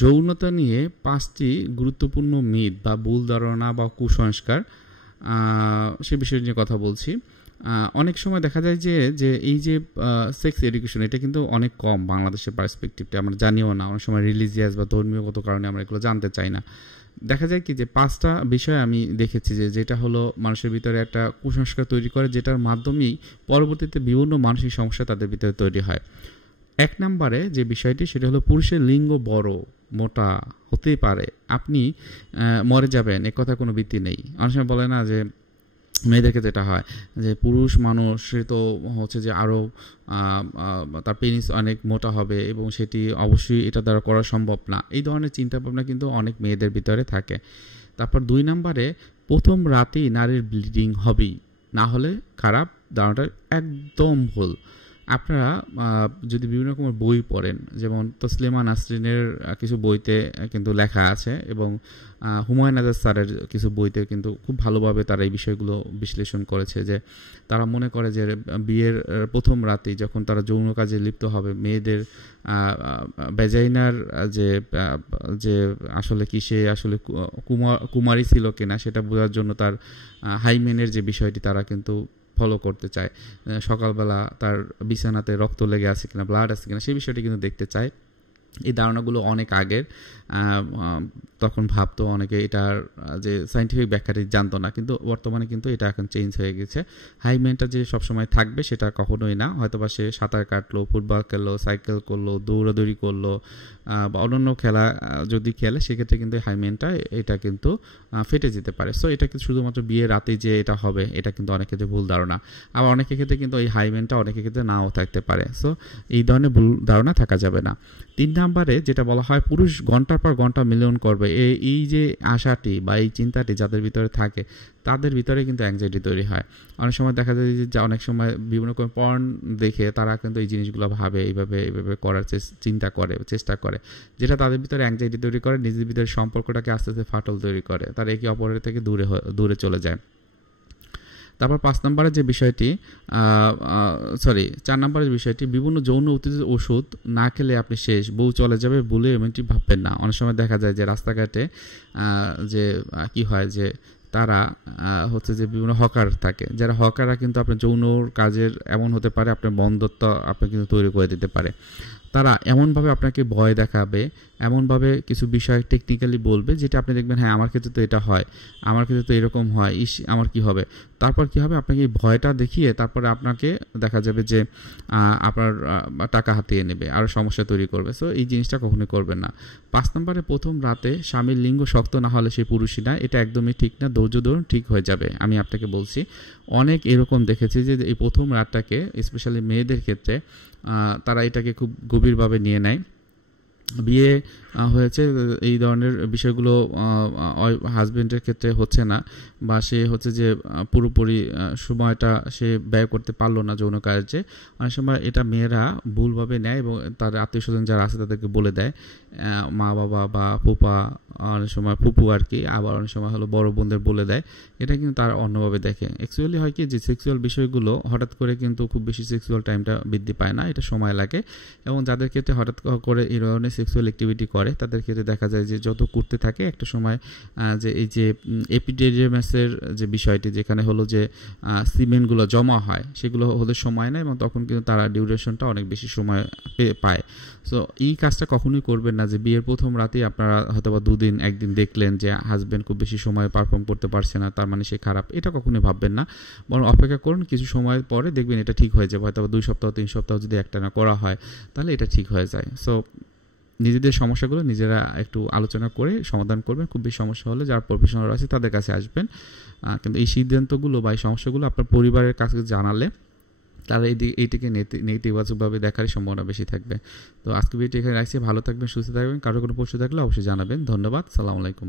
যৌনতা নিয়ে ৫টি গুরুত্বপূর্ণ মিথ বা ভুল ধারণা বা কুসংস্কার, সে বিষয় নিয়ে কথা বলছি। অনেক সময় দেখা যায় যে এই যে সেক্স এডুকেশন, এটা কিন্তু অনেক কম বাংলাদেশের পার্সপেক্টিভটা আমরা জানিও না। অনেক সময় রিলিজিয়াস বা ধর্মীয়গত কারণে আমরা এগুলো জানতে চাই না। দেখা যায় কি যে ৫টা বিষয় আমি দেখেছি যেটা হলো মানুষের ভিতরে একটা কুসংস্কার তৈরি করে, যেটার মাধ্যমেই পরবর্তীতে বিভিন্ন মানসিক সমস্যা তাদের ভিতরে তৈরি হয়। ১ নম্বরে যে বিষয়টি, সেটা হলো পুরুষের লিঙ্গ বড় মোটা হতেই পারে, আপনি মরে যাবেন, এ কথা কোনো ভিত্তি নেই। অনেক সময় বলে না যে মেয়েদের ক্ষেত্রে এটা হয় যে পুরুষ মানুষ তো হচ্ছে যে আরও তার পেনিস অনেক মোটা হবে এবং সেটি অবশ্যই এটা দ্বারা করা সম্ভব না। এই ধরনের চিন্তাভাবনা কিন্তু অনেক মেয়েদের ভিতরে থাকে। তারপর ২ নম্বরে প্রথম রাতেই নারীর ব্লিডিং হবেই, না হলে খারাপ, ধারণাটা একদম ভুল। আপনারা যদি বিভিন্ন রকমের বই পড়েন, যেমন তসলিমা নাসরিনের কিছু বইতে কিন্তু লেখা আছে এবং হুমায়ুন আজাদ স্যারের কিছু বইতে কিন্তু খুব ভালোভাবে তারা এই বিষয়গুলো বিশ্লেষণ করেছে, যে তারা মনে করে যে বিয়ের প্রথম রাতেই যখন তারা যৌন কাজে লিপ্ত হবে, মেয়েদের ভ্যাজাইনার যে যে আসলে কি সে আসলে কুমারী ছিল কিনা সেটা বোঝার জন্য তার হাইমেনের যে বিষয়টি তারা কিন্তু ফলো করতে চায়। সকালবেলা তার বিছানাতে রক্ত লেগে আছে কিনা, ব্লাড আছে কিনা, সেই বিষয়টি কিন্তু দেখতে চায়। এই ধারণাগুলো অনেক আগের, তখন ভাবতো অনেকে এটার যে সায়েন্টিফিক ব্যাখ্যাটি জানতো না, কিন্তু বর্তমানে কিন্তু এটা এখন চেঞ্জ হয়ে গেছে। হাইমেনটা যে সবসময় থাকবে সেটা কখনোই না। হয়তো বা সে সাঁতার কাটলো, ফুটবল খেললো, সাইকেল করলো, দৌড়াদৌড়ি করলো বা অন্যান্য খেলা যদি খেলে, সেক্ষেত্রে কিন্তু হাইমেনটা এটা কিন্তু ফেটে যেতে পারে। সো এটা কিন্তু শুধুমাত্র বিয়ের রাতে যে এটা হবে, এটা কিন্তু অনেক ক্ষেত্রে ভুল ধারণা। আবার অনেকের ক্ষেত্রে কিন্তু এই হাইমেনটা অনেকের ক্ষেত্রে নাও থাকতে পারে। সো এই ধরনের ভুল ধারণা থাকা যাবে না। ৩ নম্বরে যেটা বলা হয় পুরুষ ঘন্টার পর ঘন্টা মিলন করবে, এই যে আশাটি বা এই চিন্তাটি যাদের ভিতরে থাকে, তাদের ভিতরে কিন্তু অ্যাংজাইটি তৈরি হয়। অনেক সময় দেখা যায় যে অনেক সময় বিভিন্ন রকম পর্ন দেখে তারা কিন্তু এই জিনিসগুলো ভাবে, এইভাবে করার চেষ্টা করে, যেটা তাদের ভিতরে অ্যাংজাইটি তৈরি করে, নিজেদের ভিতরে সম্পর্কটাকে আস্তে আস্তে ফাটল তৈরি করে, তারা একে অপরের থেকে দূরে চলে যায়। তারপর ৫ নম্বরের যে বিষয়টি, ৪ নম্বরের বিষয়টি, বিভিন্ন যৌন উত্তেজক ওষুধ না খেলে আপনি শেষ, বউ চলে যাবে বলে এমনটি ভাববেন না। অনেক সময় দেখা যায় যে রাস্তাঘাটে যে কি হয় যে তারা হচ্ছে যে বিভিন্ন হকার থাকে, যারা হকাররা কিন্তু আপনার যৌন কাজের এমন হতে পারে আপনার বন্ধুত্ব আপনি কিন্তু তৈরি করে দিতে পারে। তারা এমনভাবে আপনাকে ভয় দেখাবে, এমনভাবে কিছু বিষয় টেকনিক্যালি বলবে, যেটা আপনি দেখবেন হ্যাঁ আমার ক্ষেত্রে তো এটা হয়, আমার ক্ষেত্রে তো এরকম হয়, আমার কি হবে। তারপর কি হবে, আপনাকে এই ভয়টা দেখিয়ে তারপরে আপনাকে দেখা যাবে যে আপনার টাকা হাতিয়ে নেবে, আরও সমস্যা তৈরি করবে। সো এই জিনিসটা কখনোই করবেন না। ৫ নম্বরে প্রথম রাতে স্বামীর লিঙ্গ শক্ত না হলে সে পুরুষই না, এটা একদমই ঠিক না। ধৈর্য ধরুন, ঠিক হয়ে যাবে। আমি আপনাকে বলছি, অনেক এরকম দেখেছি যে এই প্রথম রাতটাকে স্পেশালি মেয়েদের ক্ষেত্রে তারা এটাকে খুব গভীরভাবে নিয়ে নেয়। বিয়ে হয়েছে, এই ধরনের বিষয়গুলো হাজবেন্ডের ক্ষেত্রে হচ্ছে না, বা সে হচ্ছে যে পুরোপুরি সময়টা সে ব্যয় করতে পারলো না যৌন কার্যে। অনেক সময় এটা মেয়েরা ভুলভাবে নেয় এবং তার আত্মীয় স্বজন যারা আছে তাদেরকে বলে দেয়, মা বাবা বা ফুপা, অনেক সময় ফুপু আর কি, আবার অনেক সময় হলো বড় বোনদের বলে দেয়। এটা কিন্তু তারা অন্যভাবে দেখে। অ্যাকচুয়ালি হয় কি যে সেক্সুয়াল বিষয়গুলো হঠাৎ করে কিন্তু খুব বেশি সেক্সুয়াল টাইমটা বৃদ্ধি পায় না, এটা সময় লাগে। এবং যাদের ক্ষেত্রে হঠাৎ করে এই ধরনের সেক্সুয়াল অ্যাক্টিভিটি করে, তাদের ক্ষেত্রে দেখা যায় যে যত করতে থাকে একটা সময় যে এই যে এপিডেডিমাসের যে বিষয়টি, যেখানে হলো যে সিমেন্টগুলো জমা হয়, সেগুলো হতে সময় নেয় এবং তখন কিন্তু তারা ডিউরেশনটা অনেক বেশি সময় পায়। সো এই কাজটা কখনোই করবেন না যে বিয়ের প্রথম রাতেই আপনারা হয়তো বা 2 দিন 1 দিন দেখলেন যে হাজব্যান্ড খুব বেশি সময় পারফর্ম করতে পারছে না, তার মানে সে খারাপ, এটা কখনোই ভাববেন না। বরং অপেক্ষা করুন, কিছু সময় পরে দেখবেন এটা ঠিক হয়ে যাবে। হয়তো 2 সপ্তাহ 3 সপ্তাহ যদি একটানা করা হয়, তাহলে এটা ঠিক হয়ে যায়। সো নিজেদের সমস্যাগুলো নিজেরা একটু আলোচনা করে সমাধান করবেন। খুব বেশি সমস্যা হলে যারা প্রফেশনাল আছে তাদের কাছে আসবেন। কিন্তু এই সিদ্ধান্তগুলো বা এই সমস্যাগুলো আপনার পরিবারের কাছে জানালে তারা এইটিকে নেতিবাচকভাবে দেখারই সম্ভাবনা বেশি থাকবে। তো আজকে ভিডিওটি এখানে রাখছি। ভালো থাকবেন, সুস্থ থাকবেন। কারো কোনো প্রশ্ন থাকলে অবশ্যই জানাবেন। ধন্যবাদ। সালামু আলাইকুম।